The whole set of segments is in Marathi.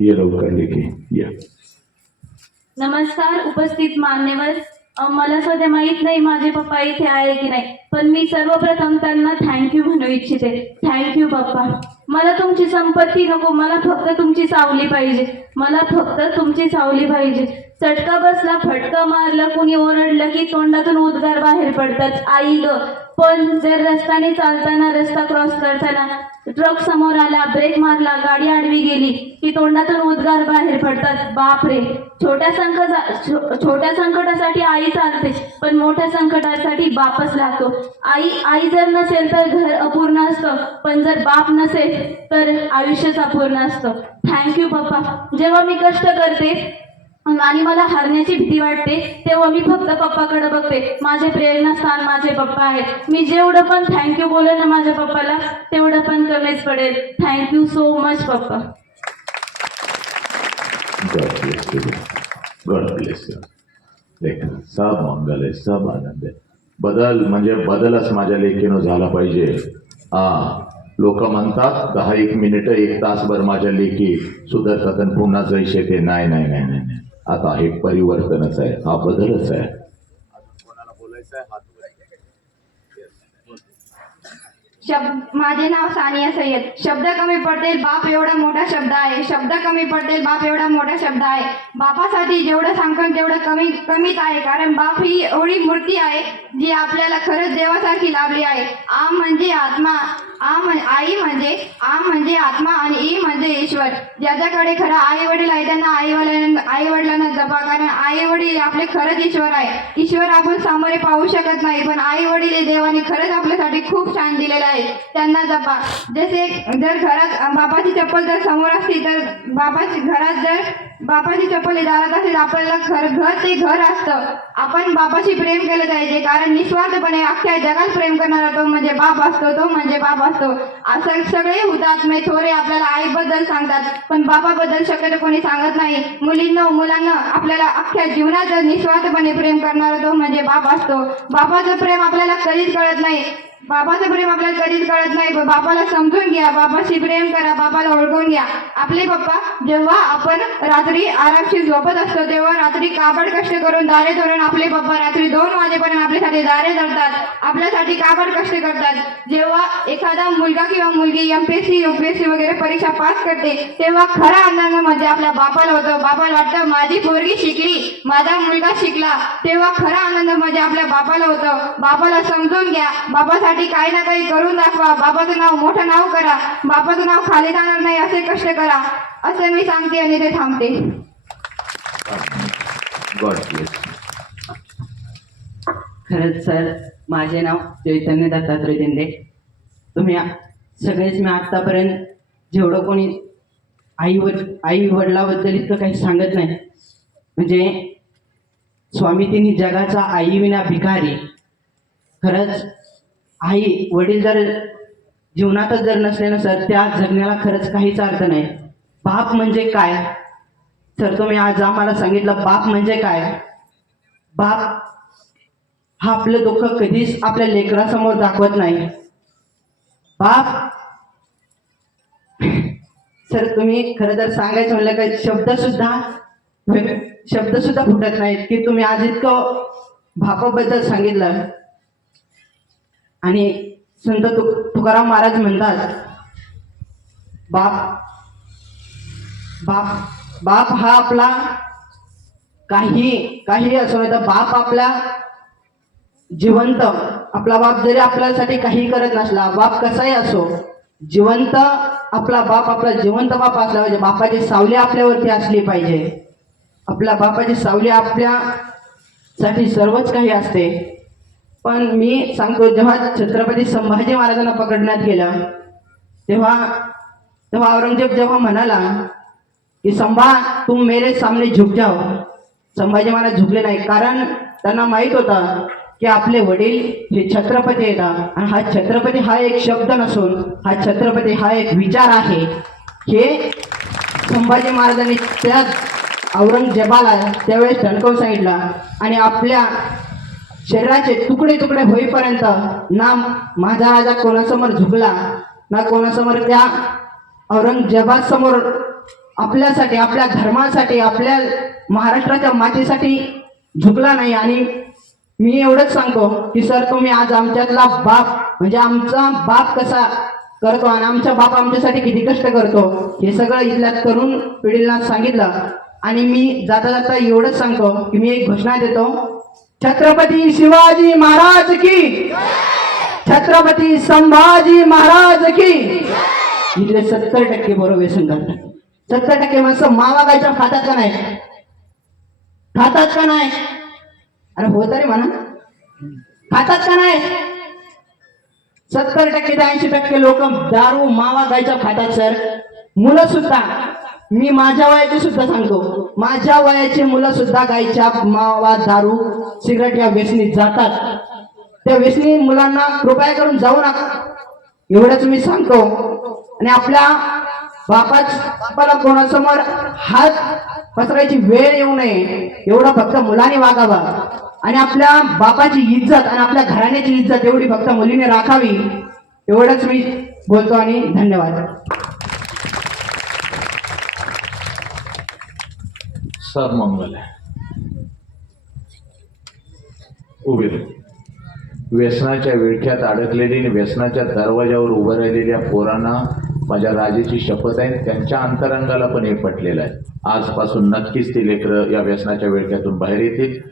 ये लवकर लेके या। नमस्कार उपस्थित मान्यवर। मला सध्या माहीत नाही माझे पप्पा इथे आहे की नाही पण मी सर्वप्रथम त्यांना थँक्यू म्हणू इच्छिते. थँक्यू पप्पा. मला तुमची संपत्ती नको मला फक्त तुमची सावली पाहिजे. मला फक्त तुमची सावली पाहिजे. चटका बसला फटका मारला कुणी ओरडलं की तोंडातून उद्गार बाहेर पडतात. आई ग पण जर रस्त्याने चालताना रस्ता क्रॉस करताना ट्रक समोर आला ब्रेक मारला गाडी आडवी गेली. की तोंडातून उद्गार बाहेर पडतात. बापरे! छोट्या संकट छोट्या संकटासाठी आई चालते पण मोठ्या संकटासाठी बापच लागतो आई आई जर नसेल तर घर अपूर्ण असतं पण जर बाप नसेल तर आयुष्यच अपूर्ण असतं. थँक्यू पप्पा जेव्हा मी कष्ट करते आणि मला हरण्याची भीती वाटते. तेव्हा मी फक्त पप्पाकडे बघते. माझे प्रेरणास्थान माझे पप्पा आहेत. मी जेवढं पण थँक्यू बोलेल ना माझ्या पप्पाला तेवढं पण कमीच पडेल. थँक्यू सो मच पप्पा. सब मंगल आहे सब आनंद आहे. बदल म्हणजे बदलच माझ्या लेखीनं झाला पाहिजे. हा लोक म्हणतात दहा एक मिनिटं एक तासभर माझ्या लेखी सुधरतात आणि पुन्हा जैसे ते नाही नाही नाही नाही नाही. आता हे परिवर्तनच आहे हा बदलच आहे. कोणाला बोलायचं आहे हात शब्द माझे नाव सानिया सय्यद. शब्द कमी पडतील बाप एवढा मोठा शब्द आहे. शब्द कमी पडतील बाप एवढा मोठा शब्द आहे. बापासाठी जेवढं सांगतो तेवढं कमी कमीच आहे कारण बाप ही एवढी मूर्ती आहे जी आपल्याला खरंच देवासारखी लाभली आहे. आ म्हणजे आत्मा. आ म्हणजे आई म्हणजे आ म्हणजे आत्मा आणि ई म्हणजे ईश्वर. ज्याच्याकडे खरं आई वडील आहे त्यांना आई वडिलांना आई वडिलांना जपा. कारण आई वडील आपले खरंच ईश्वर आहे. ईश्वर आपण सामोरे पाहू शकत नाही पण आई वडील देवाने खरंच आपल्यासाठी खूप छान दिलेलं आहे. त्यांना जपा. जसे जर घरात बापाची चप्पल जर समोर असती तर बापाची घरात जर बापाची चपली दारात असेल आपल्याला घर घर ते घर असतं. आपण बापाशी प्रेम केलं पाहिजे कारण निस्वार्थपणे अख्ख्या जगात प्रेम करणारा तो म्हणजे बाप असतो तो म्हणजे बाप असतो. असं सगळे हुतात्मे थोरे आपल्याला आईबद्दल सांगतात पण बापाबद्दल शक्यतो कोणी सांगत नाही. मुलींना मुलांना आपल्याला अख्ख्या जीवनात निस्वार्थपणे प्रेम करणारा तो म्हणजे बाप असतो. बापाचं प्रेम आपल्याला कधीच कळत नाही. बाबाचं प्रेम आपल्याला कधीच कळत नाही पण बापाला समजून घ्या बापाशी प्रेम करा बापाला ओळखून घ्या. आपले पप्पा जेव्हा आपण रात्री आरामशी झोपत असतो तेव्हा रात्री काबड कष्ट करून दारे धरून आपले पप्पा रात्री दोन वाजेपर्यंत आपल्यासाठी दारे धरतात आपल्यासाठी काबड कष्ट करतात. जेव्हा एखादा मुलगा किंवा मुलगी M P S C U P S C वगैरे परीक्षा पास करते तेव्हा खरा आनंद म्हणजे आपल्या बापाला होतो. बापाला वाटतं माझी पोरगी शिकली माझा मुलगा शिकला. तेव्हा खरा आनंद म्हणजे आपल्या बापाला होतं. बापाला समजून घ्या. बापासाठी काही ना काही करून दाखवा. बाबाचं नाव मोठं नाव करा. बापाचं नाव खाली जाणार नाही असे कष्ट करा. असे मी सांगते आणि ते थांबते. God bless. खरंच सर माझे नाव चैतन्य दत्तात्रय देंडे. तुम्ही सगळेच मी आत्तापर्यंत जेवढं कोणी आई वड आई वडिलाबद्दल इतकं काही सांगत नाही. म्हणजे स्वामी तिन्ही जगाचा आई विना भिकारी. खरंच आई वडील जर जीवनातच जर नसले ना सर त्या जगण्याला खरंच काहीच अर्थ नाही. बाप म्हणजे काय? सर तुम्ही आज आम्हाला सांगितलं बाप म्हणजे काय? बाप हा आपलं दुःख कधीच आपल्या लेकरासमोर दाखवत नाही. बाप सर तुम्ही खरं तर सांगायचं म्हणलं काय शब्द सुद्धा शब्द सुद्धा फुटत नाहीत की तुम्ही आज इतकं बापाबद्दल सांगितलं. आणि संत तुक तुकाराम महाराज म्हणतात बाप बाप बाप हा आपला काही काही असो नाही तर बाप आपला जिवंत. आपला बाप जरी आपल्यासाठी काही करत नसला बाप कसाही असो जिवंत आपला बाप आपला जिवंत बाप असला पाहिजे. बापाची सावली आपल्यावरती असली पाहिजे. आपल्या बापाची सावली आपल्यासाठी सर्वच काही असते. पण मी सांगतो जेव्हा छत्रपती संभाजी महाराजांना पकडण्यात गेलं तेव्हा तेव्हा औरंगजेब जेव्हा म्हणाला की संभा तुम मेरे सामने झुक जाओ. संभाजी महाराज झुकले नाही कारण त्यांना माहीत होतं की आपले वडील हे छत्रपती येतात आणि हा छत्रपती हा एक शब्द नसून हा छत्रपती हा एक विचार आहे. हे संभाजी महाराजांनी त्या औरंगजेबाला त्यावेळेस ठणकावून सांगितला आणि आपल्या शरीराचे तुकडे तुकडे होईपर्यंत ना माझा राजा कोणासमोर झुकला ना कोणासमोर त्या औरंगजेबासमोर आपल्यासाठी आपल्या धर्मासाठी आपल्या महाराष्ट्राच्या मातीसाठी झुकला नाही. आणि मी एवढंच सांगतो की सर तुम्ही आज आमच्यातला बाप म्हणजे आमचा बाप कसा करतो आणि आमचा बाप आमच्यासाठी किती कष्ट करतो हे सगळं इथल्या तरुण पिढीला सांगितलं. आणि मी जाता जाता एवढंच सांगतो की मी एक घोषणा देतो छत्रपती शिवाजी महाराज की छत्रपती संभाजी महाराज की. इथले सत्तर टक्के बरोबर व्यसन करतात सत्तर टक्के माणसं मावागायच्या खातात का नाही? खातात का नाही? अरे हो तरी म्हणा. खातात का नाही? सत्तर टक्के ते ऐंशी टक्के लोक दारू मावा गायच्या खातात सर. मुलं सुद्धा. मी माझ्या वयाचे सुद्धा सांगतो. माझ्या वयाची मुलं सुद्धा गायच्या मावा दारू सिगरेट या व्यसनीत जातात. त्या व्यसनी मुलांना कृपया करून जाऊ नका. एवढंच मी सांगतो. आणि आपल्या बापाच बापाला कोणासमोर हात पसरायची वेळ येऊ नये. एवढं फक्त मुलाने वागावा. आणि आपल्या बापाची इज्जत आणि आपल्या घराण्याची इज्जत एवढी फक्त मुलीने राखावी. एवढंच मी बोलतो आणि धन्यवाद. सब मंगल आहे. उभे व्यसनाच्या विळख्यात अडकलेली आणि व्यसनाच्या दरवाजावर उभं राहिलेल्या पोरांना माझ्या राजेची शपथ आहे. त्यांच्या अंतरंगाला पण हे पटलेलं आहे. आजपासून नक्कीच ती लेकरं या व्यसनाच्या विळख्यातून बाहेर येतील.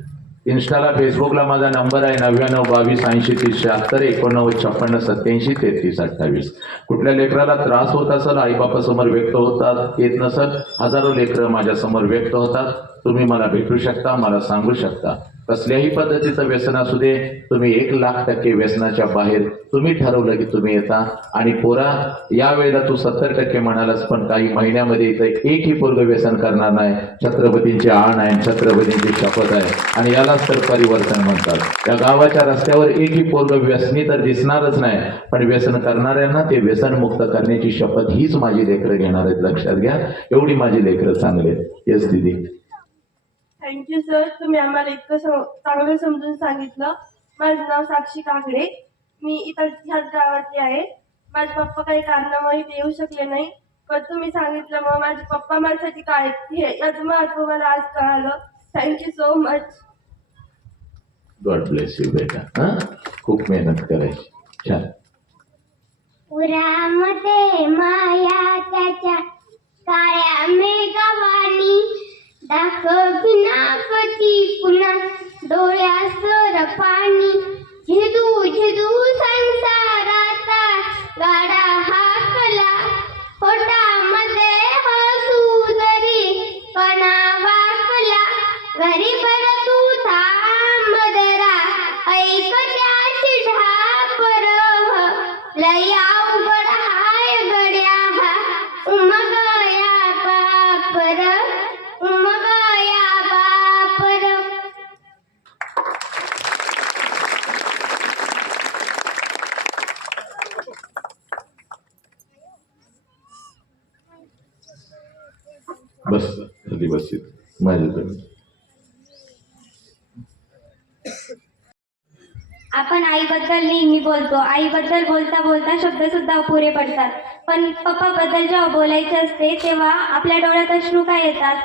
इन्स्टाला फेसबुकला माझा नंबर आहे नव्याण्णव बावीस ऐंशी तीस शहात्तर एकोणनव्वद छप्पन्न सत्याऐंशी तेहतीस अठ्ठावीस. कुठल्या लेकराला त्रास होत असेल आईबापासमोर व्यक्त होतात येत नसत हजारो लेकरं माझ्यासमोर व्यक्त होतात. तुम्ही मला भेटू शकता मला सांगू शकता. कसल्याही पद्धतीचं व्यसन असू दे. तुम्ही एक लाख टक्के व्यसनाच्या बाहेर तुम्ही ठरवलं की तुम्ही येता. आणि पोरा या वेळेला तू सत्तर टक्के म्हणालास पण काही महिन्यामध्ये इथं एकही पोरग व्यसन करणार नाही. छत्रपतींची आण आहे छत्रपतींची शपथ आहे. आणि यालाच तर परिवर्तन म्हणतात. या गावाच्या रस्त्यावर एकही पोरग व्यसनी तर दिसणारच नाही. पण व्यसन करणाऱ्यांना ते व्यसनमुक्त करण्याची शपथ हीच माझी लेकरं घेणार आहेत. लक्षात घ्या एवढी माझी लेकरं चांगली आहेत. येस दिदी. थँक्यू सर तुम्ही आम्हाला इतकं चांगलं समजून सांगितलं. माझं नाव साक्षी काकडे मी इथं ह्याच गावातली आहे. माझे पप्पा काही कारणामुळे इथे येऊ शकले नाही. पण तुम्ही सांगितलं मग माझे पप्पा माझ्यासाठी काय हे याचं महत्त्व मला आज कळालं. Thank you so much God bless you बेटा. हा? खूप मेहनत करायची. छान. पुरामध्ये माया त्याच्या काळ्या मेघवाणी दाखविनापती पुन्हा डोळ्यासर पाणी. झिदू झिदू संसाराचा गाडा हाकला. पोटामध्ये हसू जरी पणा वाकला. घरी पर तू थांब जरा ऐक त्याची ढापर लया बस कधी बस माझ्याकडे आपण आईबद्दल नेहमी बोलतो. आईबद्दल बोलता बोलता शब्द सुद्धा अपुरे पडतात. पण पप्पाबद्दल जेव्हा बोलायचे असते तेव्हा आपल्या डोळ्यात अश्रू काय येतात?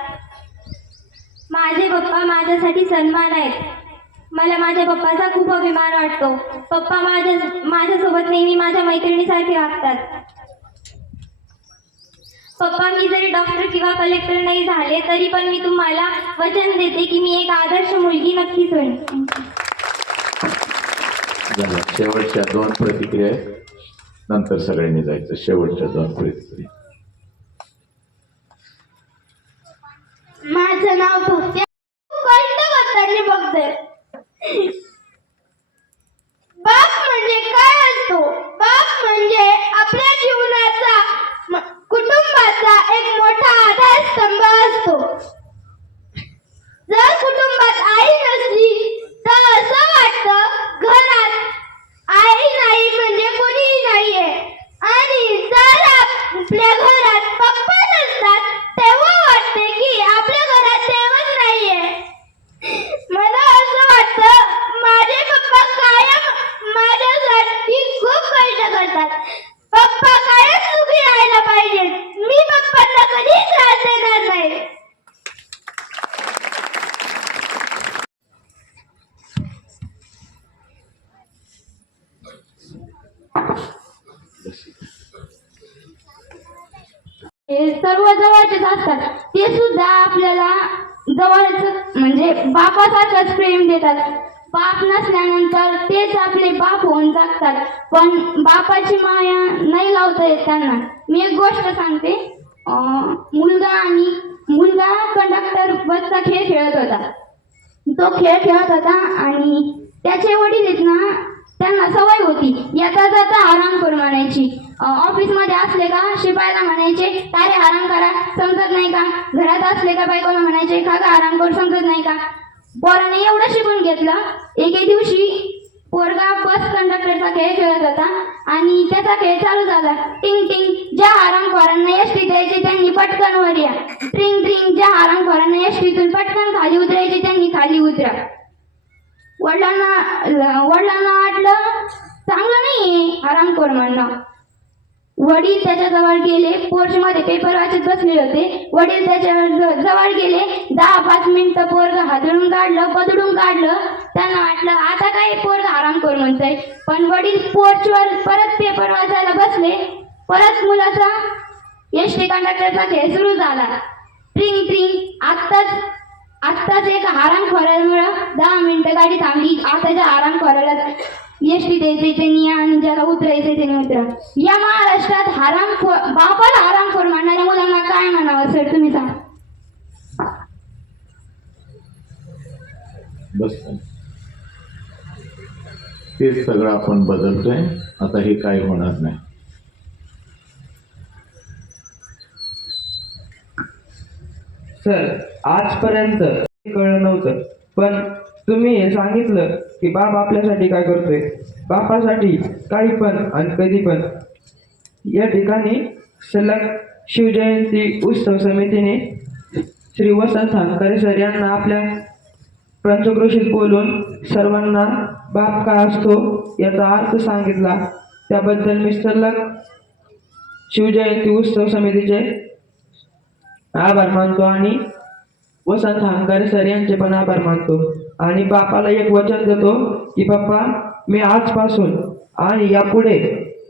माझे पप्पा माझ्यासाठी सन्मान आहेत. मला माझ्या पप्पाचा खूप अभिमान वाटतो. पप्पा माझ्या माझ्यासोबत नेहमी माझ्या मैत्रिणीसारखे वागतात. जरी डॉक्टर किंवा कलेक्टर नाही झाले तरी पण मी तुम्हाला वचन देते की मी एक आदर्श मुलगी नक्कीच होईल शेवटच्या दोन प्रतिक्रिया. नंतर सगळ्यांनी जायचं. शेवटच्या दोन प्रतिक्रिया. माझं नाव भक्ती कोणतं बघतानी बघते बाप म्हणजे काय असतो? बाप म्हणजे आपल्या जीवनाचा कुटुंबाचा एक मोठा आधारस्तंभ असतो. जर कुटुंबात आई नसली तर असं वाटतं घरात आई नाही म्हणजे कोणीही नाहीये. आणि जर आपल्या घर लागतात. पण बापाची माया नाही लावता येत त्यांना. मी एक गोष्ट सांगते. मुलगा आणि मुलगा कंडक्टर बसचा खेळ खेळत होता. तो खेळ खेळत होता आणि त्याचे वडील आहेत ना त्यांना सवय होती. येता जाता आराम करू म्हणायची. ऑफिसमध्ये असले का शिपायला म्हणायचे काय रे आराम करा. समजत नाही का? घरात असले का बायकोला म्हणायचे का का आराम करू समजत नाही का? पोराने एवढं शिकून घेतलं. एके दिवशी पोरगा बस कंडक्टरचा खेळ खेळत होता आणि त्याचा खेळ चालू झाला. टिंग टिंग ज्या आरामखोरांना एसटी द्यायची त्यांनी पटकन वर या ट्रिंग ट्रिंग ज्या आरामखोरांना एसटीतून पटकन खाली उतरायची त्यांनी खाली उतरा. वडिलांना वडिलांना वाटलं चांगलं नाही आरामखोर म्हणणं. वडील त्याच्याजवळ गेले पोर्चमध्ये पेपर वाचत बसले होते. वडील त्याच्याजवळ गेले. दहा पाच मिनिटं पोरग हातळून काढलं पदडून काढलं. त्यांना वाटलं आता काय पोर आराम करू म्हणतंय? पण वडील पोर्चवर परत पेपर वाचायला बसले. परत मुलाचा एस टी कंडक्टरचा खेळ सुरू झाला. ट्रिंग ट्रिंग. आत्ताच आत्ताच एक आराम खोऱ्यामुळं दहा मिनिटं गाडी थांबली. आताच्या आराम खोऱ्याला एस टी द्यायचे त्यांनी आणि ज्याला उतरायचे त्यांनी उतरा. या महाराष्ट्रात हराम बापाला आरामखोर म्हणणाऱ्या मुलांना काय म्हणावं सर तुम्ही सांगा. बस. तेच सगळं आपण बदलतोय. आता हे काय होणार नाही. सर आजपर्यंत कळलं नव्हतं. पण तुम्ही हे सांगितलं की बाप आपल्यासाठी काय करतोय. बापासाठी काही पण आणि कधी पण. या ठिकाणी सलग शिवजयंती उत्सव समितीने श्री वसंत हानकरे सर यांना आपल्या पंचक्रोशीत बोलून सर्वांना बाप काय असतो याचा अर्थ सांगितला. त्याबद्दल मी सलग शिवजयंती उत्सव समितीचे आभार मानतो आणि वसंत हांगारे सर यांचे पण आभार मानतो. आणि बापाला एक वचन देतो की बाप्पा मी आजपासून आणि यापुढे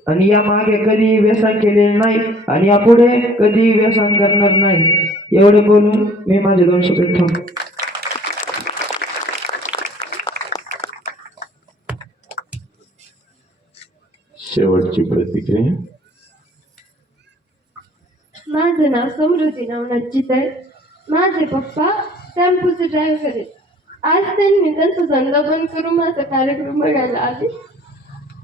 आणि या मागे कधी व्यसन केलेले नाही आणि यापुढे कधी व्यसन करणार नाही. एवढे बोलून मी माझे दोन शब्द थांबतो शेवटची प्रतिक्रिया. माझं नाव समृद्धी नवनाथ जिताय माझे पप्पा टेम्पोचे ड्रायव्हर आहेत. आज त्यांनी त्यांचा धंदा बंद करून माझा कार्यक्रम बघायला आले.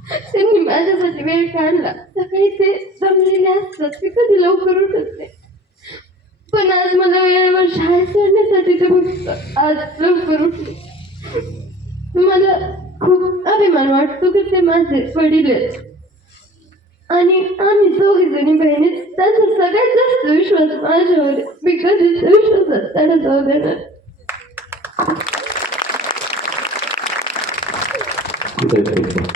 त्यांनी माझ्यासाठी वेळ काढला. सकाळी ते जमलेले असतात ते कधी लवकर उठत नाही पण आज मला वेळेवर शाळेत सोडण्यासाठी ते फक्त आज लवकर उठले. मला खूप अभिमान वाटतो की ते माझे वडील आहेत. आणि आम्ही चौघी जणी बहिणी त्यांचा सगळ्यात जास्त विश्वास माझ्यावर आहे. मी कधीच विश्वासात त्याला जाऊ देणार कुठे आहे?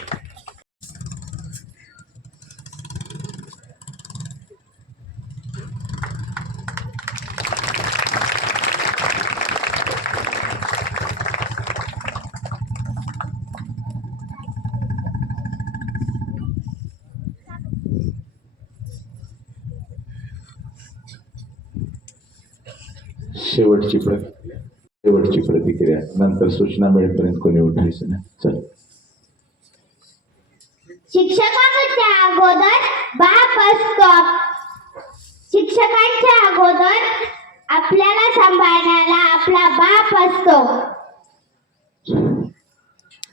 शेवटची प्रतिक्रिया शेवटची प्रतिक्रिया. नंतर सूचना मिळेपर्यंत कोणी उठायचं नाही. चल. शिक्षकाच्या अगोदर बाप असतो. शिक्षकांच्या अगोदर आपल्याला सांभाळण्याला आपला बाप असतो.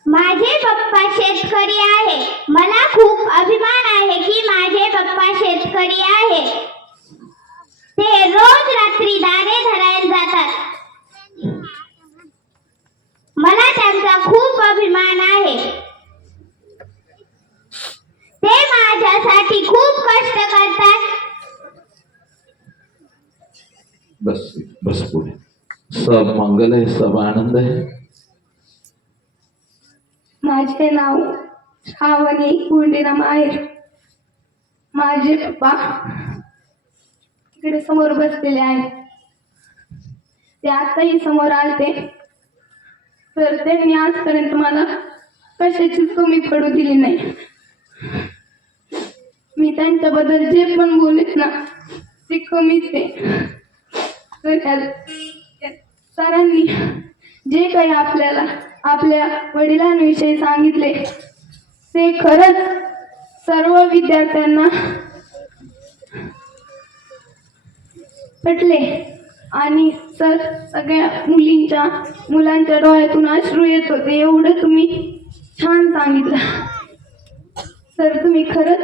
माझे पप्पा शेतकरी आहे. मला खूप अभिमान आहे की माझे पप्पा शेतकरी आहे. ते रोज रात्री दाणे धरायला जातात. मला त्यांचा खूप अभिमान आहे. ते माझ्यासाठी खूप कष्ट करतात. बस बस पुढे. सब मंगल आहे सब आनंद आहे. माझे नाव श्रावणी पूर्णिराम आहेर. माझे पप्पा तिकडे समोर बसलेले आहेत. ते आताही समोर आलते. तर त्यांनी आजपर्यंत मला कशाचीच कमी पडू दिली नाही. मी त्यांच्याबद्दल जे पण बोलेत ना ते कमीच आहे. तर त्या सरांनी जे काही आपल्याला आपल्या वडिलांविषयी सांगितले ते खरंच सर्व विद्यार्थ्यांना पटले. आणि सर सगळ्या मुलींच्या मुलांच्या डोळ्यातून अश्रू येत होते. एवढं तुम्ही छान सांगितलं. सर तुम्ही खरंच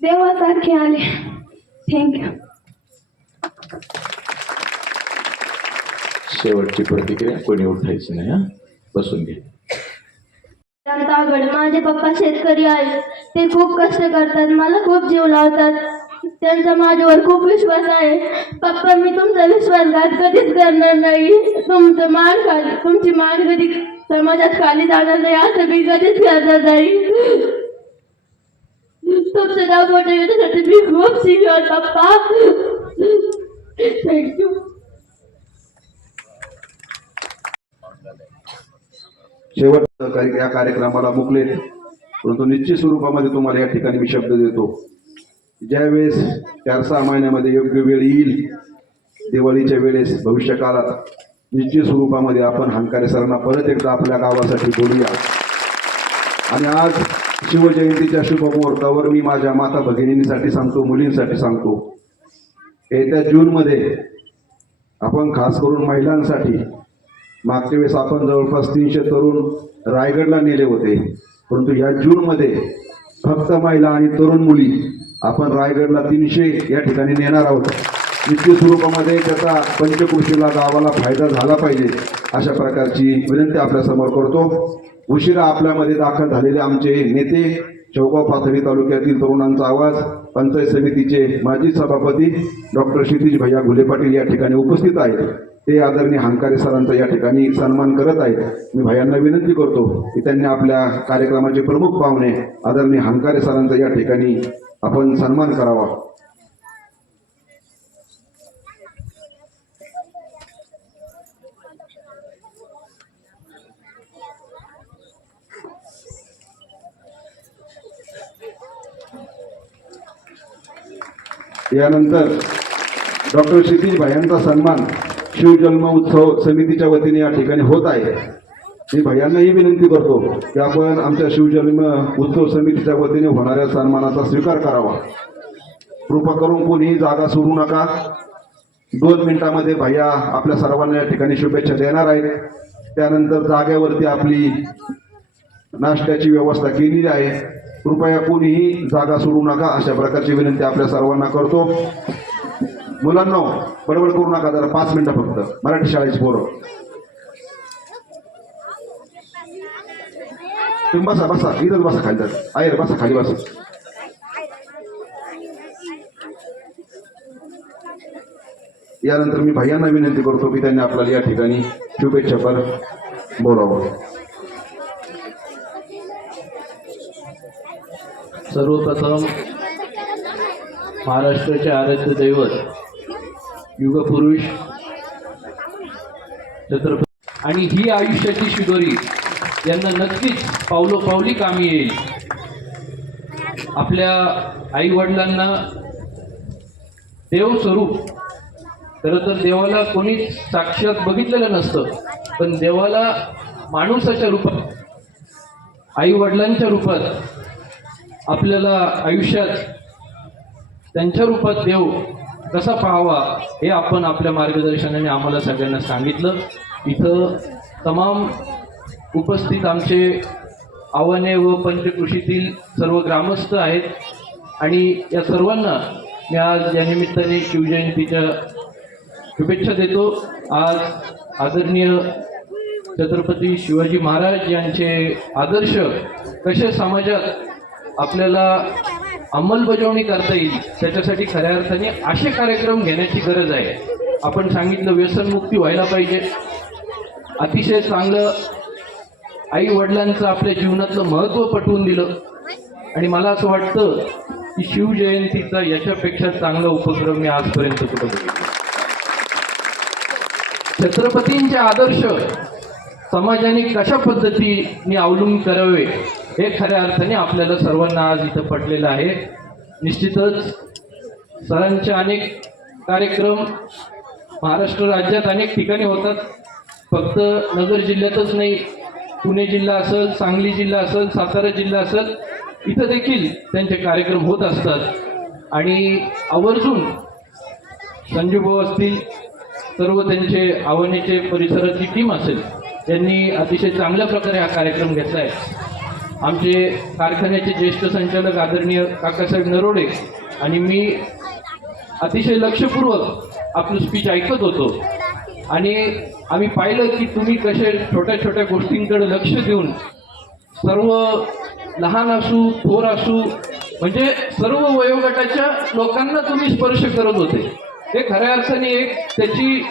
देवासारखे आले. थँक्यू शेवटची प्रतिक्रिया कोणी उठायची नाही हा? बसून घे. माझे पप्पा शेतकरी आहेत. ते खूप कष्ट करतात. मला खूप जीव लावतात. त्यांचा माझ्यावर खूप विश्वास आहे. पप्पा मी तुमचा विश्वासघात कधीच करणार नाही. तुमचं मान खाली तुमची मान कधी समाजात खाली जाणार नाही असं मी कधीच करणार नाही. तुमचं नाव मोठं येण्यासाठी मी खूप सिनियर पप्पा. थँक्यू शेवट या कार्यक्रमाला मुकले परंतु निश्चित स्वरूपामध्ये तुम्हाला या ठिकाणी मी शब्द देतो. ज्यावेळेस चार सहा महिन्यामध्ये योग्य वेळ येईल दिवाळीच्या वेळेस भविष्य काळात निश्चित स्वरूपामध्ये आपण हंकारे सरांना परत एकदा आपल्या गावासाठी बोलूया. आणि आज शिवजयंतीच्या शुभमुहूर्तावर मी माझ्या माता भगिनींसाठी सांगतो मुलींसाठी सांगतो. येत्या जूनमध्ये आपण खास करून महिलांसाठी मागच्या वेळेस आपण जवळपास तीनशे तरुण रायगडला नेले होते. परंतु या जूनमध्ये फक्त महिला आणि तरुण मुली आपण रायगडला तीनशे या ठिकाणी नेणार आहोत. नित्य स्वरूपामध्ये त्याचा पंचकृषीला गावाला फायदा झाला पाहिजे अशा प्रकारची विनंती आपल्यासमोर करतो. उशिरा आपल्यामध्ये दाखल झालेले आमचे नेते चौगाव पाथरी तालुक्यातील तरुणांचा आवाज पंचायत समितीचे माजी सभापती डॉक्टर क्षितिज भैया घुले पाटील या ठिकाणी उपस्थित आहेत. ते आदरणीय हंकारी सरांचा या ठिकाणी सन्मान करत आहेत. मी भयांना विनंती करतो की त्यांनी आपल्या कार्यक्रमाचे प्रमुख पाहुणे आदरणीय हंकारी सरांचा या ठिकाणी आपण सन्मान करावा. यानंतर डॉक्टर क्षितिज भायांचा सन्मान शिवजन्म उत्सव समितीच्या वतीने या ठिकाणी होत आहे. मी भैयांनाही विनंती करतो की आपण आमच्या शिवजन्म उत्सव समितीच्या वतीने होणाऱ्या सन्मानाचा स्वीकार करावा. कृपा करून कोणीही जागा सोडू नका. दोन मिनिटामध्ये भैया आपल्या सर्वांना या ठिकाणी शुभेच्छा देणार आहेत. त्यानंतर जागेवरती आपली नाश्त्याची व्यवस्था केलेली आहे. कृपया कोणीही जागा सोडू नका अशा प्रकारची विनंती आपल्या सर्वांना करतो. मुलांना बडबड करू नका जरा पाच मिनिटं फक्त. मराठी शाळेची पोरं. तुम्ही बसा बसा इथंच बसा खाली जात आहे बसा खाली बसा यानंतर मी भैयांना विनंती करतो की त्यांनी आपल्याला या ठिकाणी शुभेच्छा पर बोलावं सर्वप्रथम महाराष्ट्राचे आराध्य दैवत युगपुरुष छत्रपती आणि ही आयुष्याची शिदोरी यांना नक्कीच पावलोपावली कामी येईल. आपल्या आई वडिलांना देव स्वरूप. खरं तर देवाला कोणी साक्षात बघितलेलं नसतं पण देवाला माणूसाच्या रूपात आई वडिलांच्या रूपात आपल्याला आयुष्यात त्यांच्या रूपात देव कसा पाहावा हे आपण आपल्या मार्गदर्शनाने आम्हाला सगळ्यांना सांगितलं. इथं तमाम उपस्थित आमचे आव्हाने व पंचकृषीतील सर्व ग्रामस्थ आहेत आणि या सर्वांना मी आज या निमित्ताने शिवजयंतीच्या शुभेच्छा देतो. आज आदरणीय छत्रपती शिवाजी महाराज यांचे आदर्श कसे समाजात आपल्याला अंमलबजावणी करता येईल त्याच्यासाठी खऱ्या अर्थाने असे कार्यक्रम घेण्याची गरज आहे. आपण सांगितलं व्यसनमुक्ती व्हायला पाहिजे. अतिशय चांगलं आई वडिलांचं आपल्या जीवनातलं महत्त्व पटवून दिलं. आणि मला असं वाटतं की शिवजयंतीचा याच्यापेक्षा चांगला उपक्रम मी आजपर्यंत कुठं बघितला छत्रपतींचे आदर्श समाजाने कशा पद्धतीने अवलंब करावे हे खऱ्या अर्थाने आपल्याला सर्वांना आज इथं पटलेलं आहे. निश्चितच सरांचे अनेक कार्यक्रम महाराष्ट्र राज्यात अनेक ठिकाणी होतात. फक्त नगर जिल्ह्यातच नाही पुणे जिल्हा असेल सांगली जिल्हा असेल सातारा जिल्हा असेल इथं देखील त्यांचे कार्यक्रम होत असतात. आणि आवर्जून संजूभाऊ असतील सर्व त्यांचे आवडीचे परिसराची टीम असेल त्यांनी अतिशय चांगल्या प्रकारे हा कार्यक्रम घेतला आहे आमचे कारखान्याचे ज्येष्ठ संचालक आदरणीय काकासाहेब नरोडे आणि मी अतिशय लक्षपूर्वक आपलं स्पीच ऐकत होतो. आणि आम्ही पाहिलं की तुम्ही कसे छोट्या छोट्या गोष्टींकडे लक्ष देऊन सर्व लहान असू थोर असू म्हणजे सर्व वयोगटाच्या लोकांना तुम्ही स्पर्श करत होते. हे खऱ्या अर्थाने एक त्याची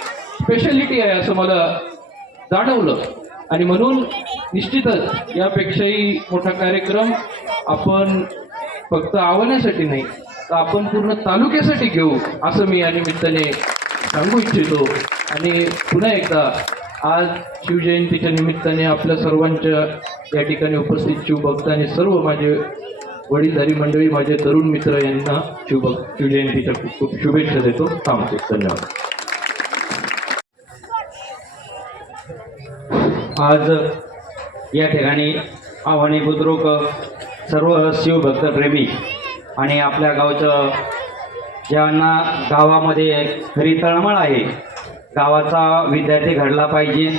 स्पेशालिटी आहे असं मला जाणवलं. आणि म्हणून निश्चितच यापेक्षाही मोठा कार्यक्रम आपण फक्त आव्हानासाठी नाही तर आपण पूर्ण तालुक्यासाठी घेऊ असं मी या निमित्ताने सांगू इच्छितो. आणि पुन्हा एकदा आज शिवजयंतीच्या निमित्ताने आपल्या सर्वांच्या या ठिकाणी उपस्थित शिवभक्त आणि सर्व माझे वडीलधारी मंडळी माझे तरुण मित्र यांना शिवभक्त शिवजयंतीच्या खूप खूप शुभेच्छा देतो. थांबतो धन्यवाद. आज या ठिकाणी आव्हाने बुद्रुक सर्व शिवभक्तप्रेमी आणि आपल्या गावचं ज्यांना गावामध्ये खरी तळमळ आहे गावाचा विद्यार्थी घडला पाहिजे.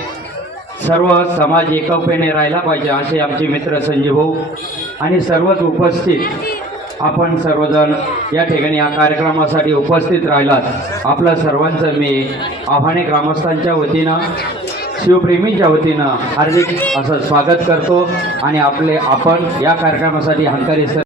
सर्व समाज एकोप्याने राहिला पाहिजे असे आमचे मित्र संजीव भाऊ आणि सर्वच उपस्थित. आपण सर्वजण या ठिकाणी या कार्यक्रमासाठी उपस्थित राहिलात. आपलं सर्वांचं मी आव्हाने ग्रामस्थांच्या वतीनं शिवप्रेमींच्या वतीनं हार्दिक असं स्वागत करतो आणि आपले आपण या कार्यक्रमासाठी हंकारी सर